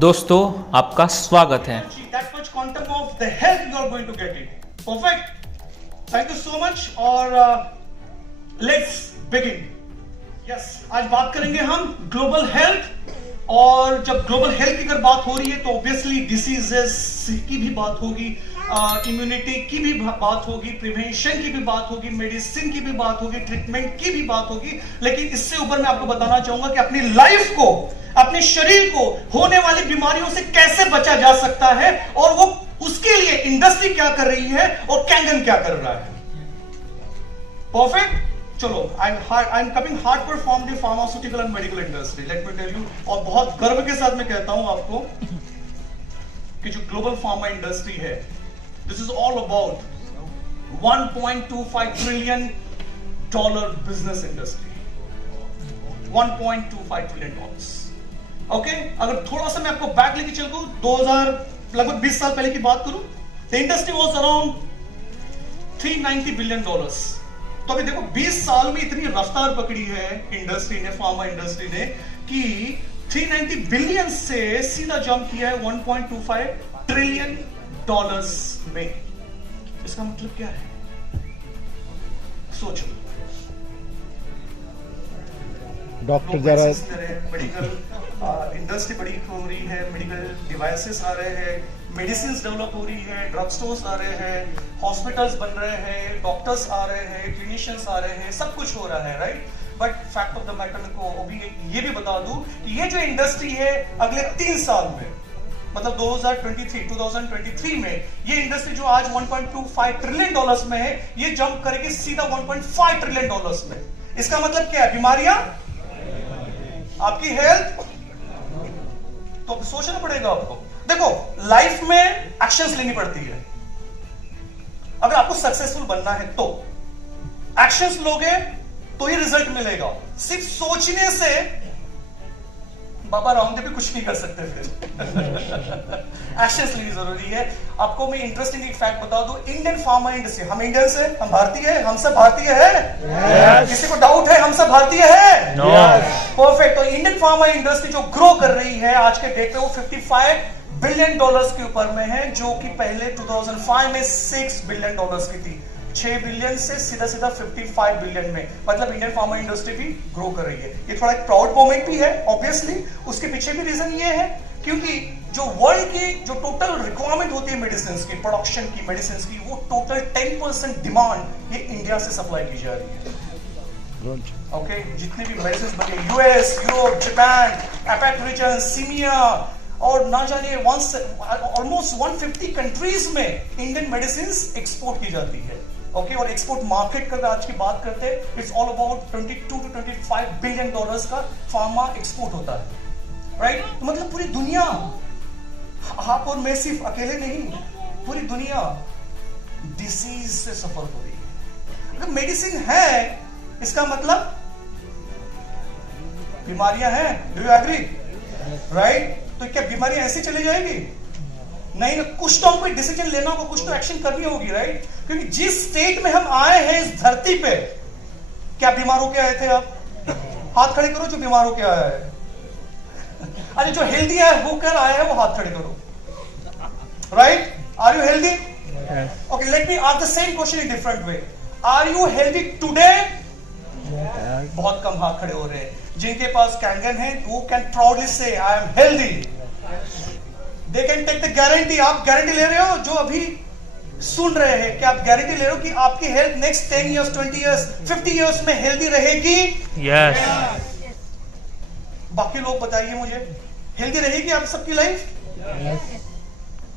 दोस्तों आपका स्वागत है। That much quantum of the health you are going to get it. Perfect. Thank you so much. और let's begin. Yes, आज बात करेंगे हम ग्लोबल हेल्थ। और जब ग्लोबल हेल्थ की अगर बात हो रही है तो ऑब्वियसली डिसीजेस की भी बात होगी, इम्यूनिटी की भी बात होगी, प्रिवेंशन की भी बात होगी, मेडिसिन की भी बात होगी, ट्रीटमेंट की भी बात होगी। लेकिन इससे ऊपर मैं आपको बताना चाहूंगा कि अपनी लाइफ को, अपने शरीर को होने वाली बीमारियों से कैसे बचा जा सकता है और वो उसके लिए इंडस्ट्री क्या कर रही है और कैंगन क्या कर रहा है। परफेक्ट। चलो, I am coming hardcore from the pharmaceutical and medical industry, let me tell you. और बहुत गर्व के साथ मैं कहता हूं आपको कि जो ग्लोबल फार्मा इंडस्ट्री है, this is all about $1.25 trillion business industry. $1.25 trillion. Okay, अगर थोड़ा सा मैं आपको बैक लेके चलूं, 2000 लगभग 20 साल पहले की बात करूं, the industry was around $390 billion. तो अभी देखो 20 साल में इतनी रफ्तार पकड़ी है इंडस्ट्री ने, फार्मा इंडस्ट्री ने, कि 390 बिलियन से सीधा जंप किया है $1.25 ट्रिलियन में। इसका मतलब क्या है? सोचो। डॉक्टर जरा मेडिकल इंडस्ट्री बड़ी हो रही है, मेडिकल डिवाइसेस आ रहे हैं, मेडिसिन डेवलप हो रही है, ड्रग स्टोर्स आ रहे हैं, हॉस्पिटल्स बन रहे हैं, डॉक्टर्स आ रहे हैं, क्लिनिशियंस आ रहे हैं, सब कुछ हो रहा है, right. But fact of the matter को अभी ये भी बता दूं कि ये जो इंडस्ट्री है अगले 3 साल में, मतलब 2023 में, ये इंडस्ट्री जो आज $1.25 ट्रिलियन में है, ये जंप करेगी सीधा $1.5 ट्रिलियन में। इसका मतलब क्या है? बीमारियां, आपकी हेल्थ। तो सोचना पड़ेगा आपको। देखो, लाइफ में एक्शंस लेनी पड़ती है। अगर आपको सक्सेसफुल बनना है तो एक्शंस लोगे तो ही रिजल्ट मिलेगा। सिर्फ सोचने से बाबा रामदेव भी कुछ नहीं कर सकते फिर। एक्शंस लेनी जरूरी है। आपको मैं इंटरेस्टिंग एक फैक्ट बता दूं, इंडियन फार्मा इंडस्ट्री, हम इंडियंस हैं, हम भारतीय हैं, हम सब भारतीय हैं। किसी को डाउट है हम सब भारतीय हैं? परफेक्ट। तो इंडियन फार्मा इंडस्ट्री जो ग्रो कर रही है आज के डेट में, वो $55 बिलियन के ऊपर में है, जो कि पहले 2005 में $6 बिलियन की थी। 6 बिलियन से सीधा 55 बिलियन में, मतलब इंडियन फार्मा इंडस्ट्री भी ग्रो कर रही है। ये थोड़ा एक प्राउड मोमेंट भी है ऑब्वियसली। उसके पीछे भी रीजन ये है क्योंकि जो वर्ल्ड की जो टोटल रिक्वायरमेंट होती है मेडिसिन की, प्रोडक्शन की, मेडिसिन की, वो टोटल 10% डिमांड ये इंडिया से सप्लाई की जा रही है। ओके, जितने भी मेडिसिन बने, US, Europe, Japan, APAC region, सीमिया, और ना जाने ऑलमोस्ट 150 कंट्रीज में इंडियन मेडिसिन एक्सपोर्ट की जाती है। ओके, और एक्सपोर्ट मार्केट का आज की बात करते हैं, it's all about $22 to $25 billion का फार्मा एक्सपोर्ट होता है, राइट। मतलब पूरी दुनिया, आप और मैं सिर्फ अकेले नहीं, पूरी दुनिया डिसीज से सफर हो रही है। अगर मेडिसिन है, इसका मतलब बीमारियां हैं। Do you agree? राइट। तो क्या बीमारियां ऐसी चली जाएगी? नहीं ना, कुछ तो हमको डिसीजन लेना होगा, कुछ तो एक्शन करनी होगी, राइट। क्योंकि जिस स्टेट में हम आए हैं इस धरती पे, क्या बीमार होके आए थे आप? हाथ खड़े करो जो बीमार होके आया है। अरे जो हेल्दी है होकर आया है वो हाथ खड़े करो, right. Are you healthy? Okay, let me ask the same question in different way. Are you healthy today? बहुत कम हाथ खड़े हो रहे हैं। जिनके पास कैंगन है वो can proudly say I am healthy. They can take the guarantee. आप गारंटी ले रहे हो जो अभी सुन रहे हैं, कि आप गारंटी ले रहे हो कि आपकी health next 10 years, 20 years, 50 years में हेल्दी रहेगी? यस। बाकी लोग बताइए मुझे, हेल्दी रहेगी आप सबकी लाइफ?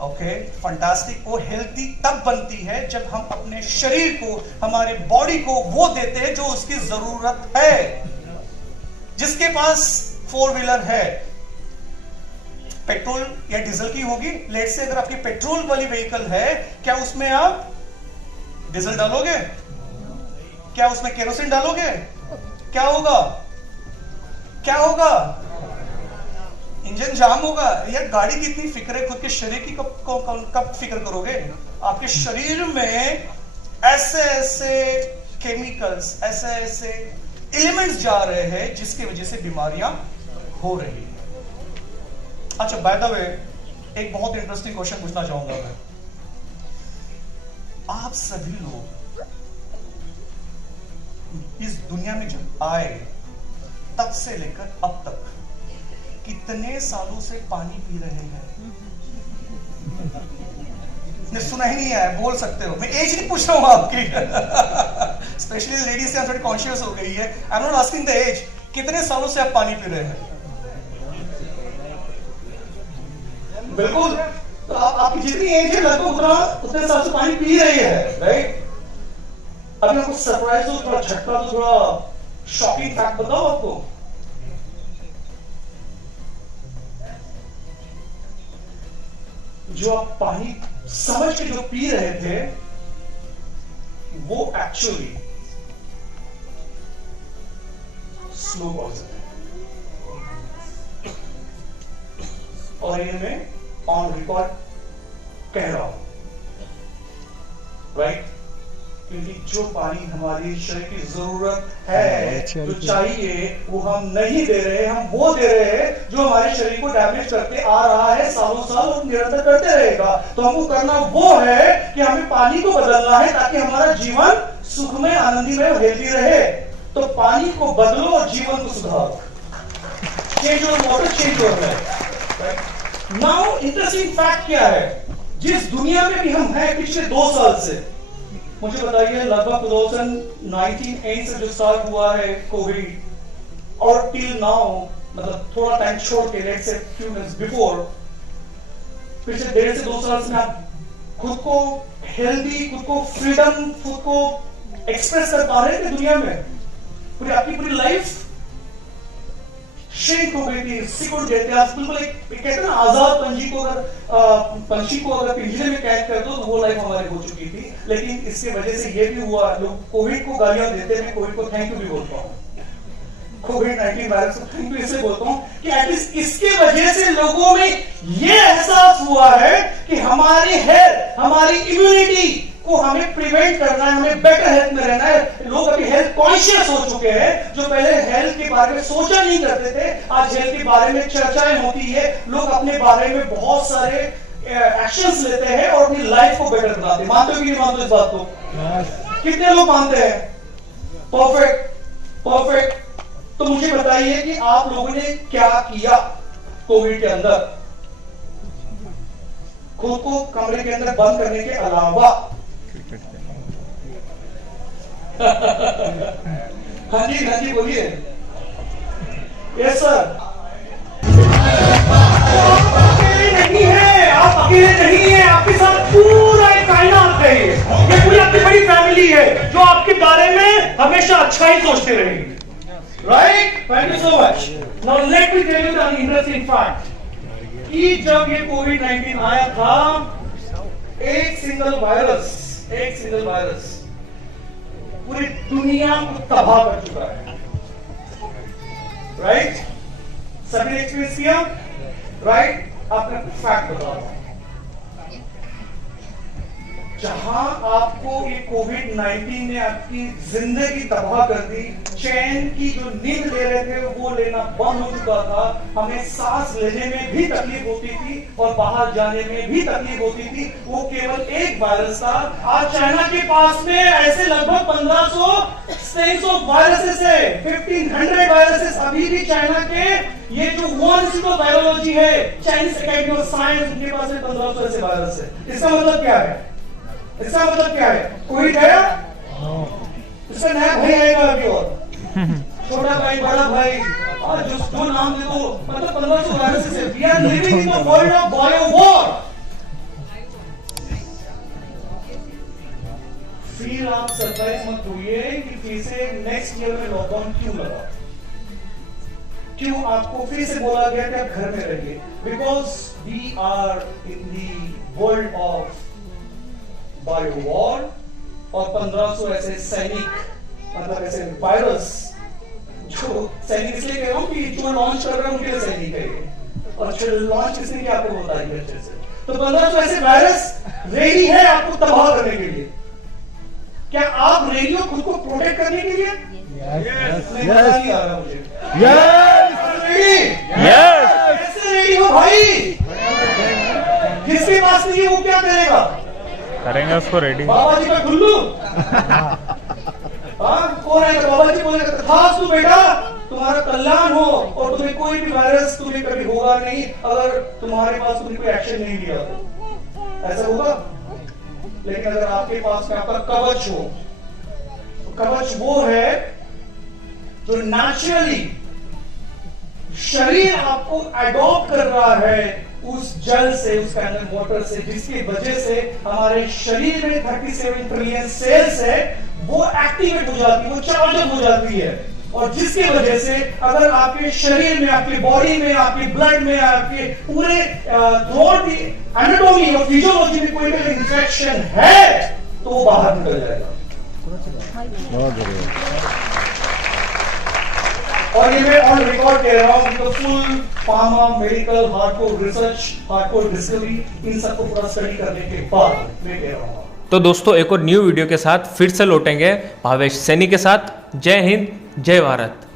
Okay, fantastic. वो हेल्दी तब बनती है जब हम अपने शरीर को, हमारे बॉडी को वो देते हैं जो उसकी जरूरत है। जिसके पास 4 व्हीलर है, पेट्रोल या डीजल की होगी, लेट से अगर आपकी पेट्रोल वाली व्हीकल है, क्या उसमें आप डीजल डालोगे? क्या उसमें केरोसिन डालोगे? क्या होगा? क्या होगा? इंजन जाम होगा। या गाड़ी की इतनी फिक्र है, खुद के शरीर की कब फिक्र करोगे? आपके शरीर में ऐसे ऐसे केमिकल्स, ऐसे ऐसे एलिमेंट्स जा रहे हैं जिसकी वजह से बीमारियां हो रही है। अच्छा, बाय द वे एक बहुत इंटरेस्टिंग क्वेश्चन पूछना चाहूंगा मैं। आप सभी लोग इस दुनिया में जब आए तब से लेकर अब तक कितने सालों से पानी पी रहे हैं? ने सुना ही नहीं है, बोल सकते हो। मैं एज नहीं पूछ रहा हूं आपकी स्पेशली लेडीज से थोड़ी कॉन्शियस हो गई है। I am not asking the age. कितने सालों से आप पानी पी रहे हैं? बिल्कुल। तो आपकी जितनी एज है लगभग उतने साल से पानी पी रही है, राइट? अभी आपको सरप्राइज हो, थोड़ा झटका तो थोड़ा शॉकिंग फैक्ट बताओ आपको। जो आप पानी समझ के जो पी रहे थे वो एक्चुअली स्लो पॉइजन है। और ये मैं ऑन रिकॉर्ड कह रहा हूं, राइट? क्योंकि जो पानी हमारे शरीर की जरूरत है, जो चाहिए, वो हम नहीं दे रहे, हम वो दे रहे हैं जो हमारे शरीर को डैमेज करके आ रहा है सालों साल और निरंतर करते रहेगा। तो हमको करना वो है कि हमें पानी को बदलना है ताकि हमारा जीवन सुखमय, आनंदमय और हेल्दी रहे। तो पानी को बदलो और जीवन को सुधारो। Change your water, change your life. Now interesting fact क्या है? जिस दुनिया में भी हम हैं पिछले 2 साल से, मुझे बताइए, लगभग 2019 से जो स्टार्ट हुआ है कोविड, और टिल नाउ, मतलब थोड़ा टाइम छोड़ के, let's say few months before, पिछले 1.5 से 2 साल से आप खुद को हेल्दी, खुद को फ्रीडम, खुद को एक्सप्रेस कर पा रहे थे दुनिया में? पूरी आपकी पूरी लाइफ श्रिंक हो गई थी, सिकुड़ गए थे आप। बिल्कुल एक कहते हैं ना, आजाद पंछी को अगर पिंजरे में कैद कर दो तो वो लाइफ हमारी हो चुकी थी। लेकिन इसकी वजह से ये भी हुआ, लोग कोविड को गालियां देते हैं, कोविड को थैंक यू भी बोलता हूं, कोविड-19 वायरस को थैंक यू इसलिए बोलता हूं कि एटलीस्ट इसके वजह से लोगों में ये एहसास हुआ है कि हमारी हेल्थ, हमारी इम्यूनिटी को हमें प्रिवेंट करना है, हमें बेटर हेल्थ में रहना है। लोग अभी हेल्थ कॉन्शियस हो चुके हैं, जो पहले हेल्थ के बारे में सोचा नहीं करते थे, आज हेल्थ के बारे में चर्चाएं होती है। लोग अपने बारे में बहुत सारे एक्शंस लेते हैं और अपनी लाइफ को बेटर बनाते हैं। मानते हो कि नहीं मानते इस बात को? कितने लोग मानते हैं? Perfect, perfect. तो मुझे बताइए कि आप लोगों ने क्या किया कोविड के अंदर? खुद को कमरे के अंदर बंद करने के अलावा हाँ जी बोलिए। Yes sir. आप अकेले नहीं है, आप अकेले नहीं है, आपके साथ पूरा एक कायनात है। ये पूरी आपकी बड़ी फैमिली है जो आपके बारे में हमेशा अच्छा ही सोचते रहेगी, right? Thank you so much. Now let me tell you the interesting fact कि जब ये कोविड-19 आया था, एक सिंगल वायरस पूरी दुनिया को तबाह कर चुका है, राइट? सभी ने एक्सपीरियंस किया, राइट? आपने फैक्ट बताया, जहां आपको ये कोविड-19 ने आपकी जिंदगी तबाह कर दी, चैन की जो नींद ले रहे थे वो लेना बंद हो चुका था, हमें सांस लेने में भी तकलीफ होती थी और बाहर जाने में भी तकलीफ होती थी, वो केवल एक वायरस था। आज चाइना के पास में ऐसे लगभग 1500 वायरसेस है, 1500 वायरसेस अभी भी चाइना के, ये जो वर्ल्ड इंस्टीट्यूट ऑफ वायरोलॉजी है, चाइनीज एकेडमी ऑफ साइंस, उनके पास में 1500 ऐसे वायरस है। इसका मतलब क्या है? इसका मतलब क्या है? कोई गया, इसका नया भाई आएगा अभी, और छोटा भाई, बड़ा भाई, और जो नाम दे दो, मतलब 1500 वायरसेस है। We are living in the world of bio war. फिर आप सरप्राइज मत होइए कि फिर से नेक्स्ट ईयर में लॉकडाउन क्यों लगा, क्यों आपको फिर से बोला गया कि आप घर में रहिए? Because we are in the world of bio war, और 1500 ऐसे सैनिक, मतलब ऐसे वायरस, जो सैनिक इसलिए कह रहा हूं कि जो लॉन्च कर रहे हैं उनके लिए सैनिक है ये, और जो लॉन्च किसने किया आपको बताइए अच्छे से। तो 1500 ऐसे वायरस रेडी है आपको तबाह करने के लिए। क्या आप रेडी हो खुद को प्रोटेक्ट करने के लिए? नहीं आ रहा मुझे। कैसे रेडी हो भाई? करेंगे उसको रेडी। बाबा जी का गुल्लू कौन है? बाबा जी बोले खास तू बेटा तुम्हारा कल्याण हो और तुम्हें कोई भी वायरस तुम्हें कभी होगा नहीं अगर तुम्हारे पास तुमने कोई एक्शन नहीं लिया तो। ऐसा होगा? लेकिन अगर आपके पास में आपका कवच हो तो कवच वो है जो नेचुरली शरीर आपको अडॉप्ट कर रहा है उस जल से, उस कैनल वाटर से, जिसकी वजह से हमारे शरीर में 37 ट्रिलियन सेल्स है वो एक्टिवेट हो जाती है, वो चार्ज अप हो जाती है। और जिसकी वजह से अगर आपके शरीर में, आपकी बॉडी में, आपके ब्लड में, आपके पूरे थ्रोट एनाटॉमी और फिजियोलॉजी में कोई भी इन्फेक्शन है तो वो बाहर निकल जाएगा। बहुत बढ़िया। और ये मैं ऑन रिकॉर्ड कह रहा हूं कि full pharma medical hardcore research, hardcore discovery, इन सबको पूरा स्टडी करने के बाद मैं कह रहा हूं। तो दोस्तों एक और न्यू वीडियो के साथ फिर से लौटेंगे भावेश सैनी के साथ। जय हिंद, जय भारत।